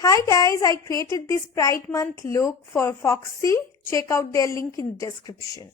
Hi guys, I created this Pride Month look for Foxy. Check out their link in the description.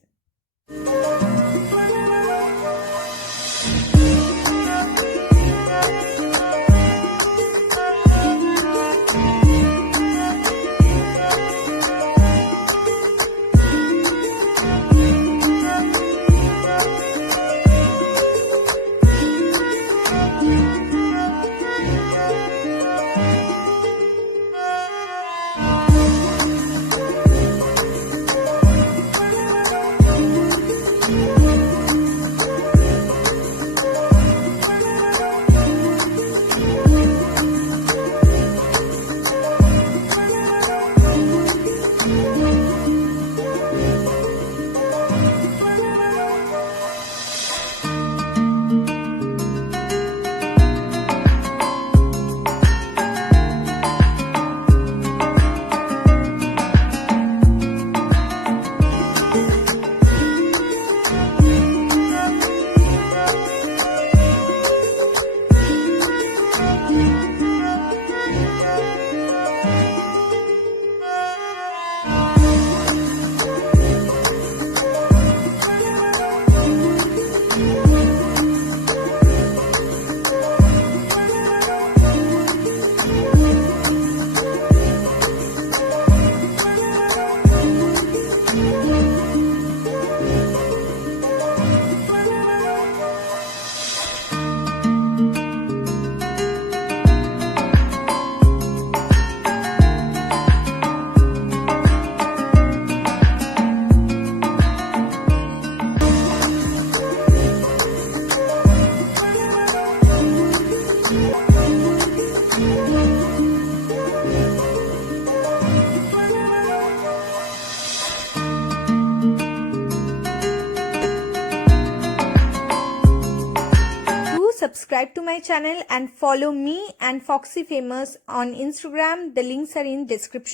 Subscribe to my channel and follow me and Foxy Famous on Instagram. The links are in description.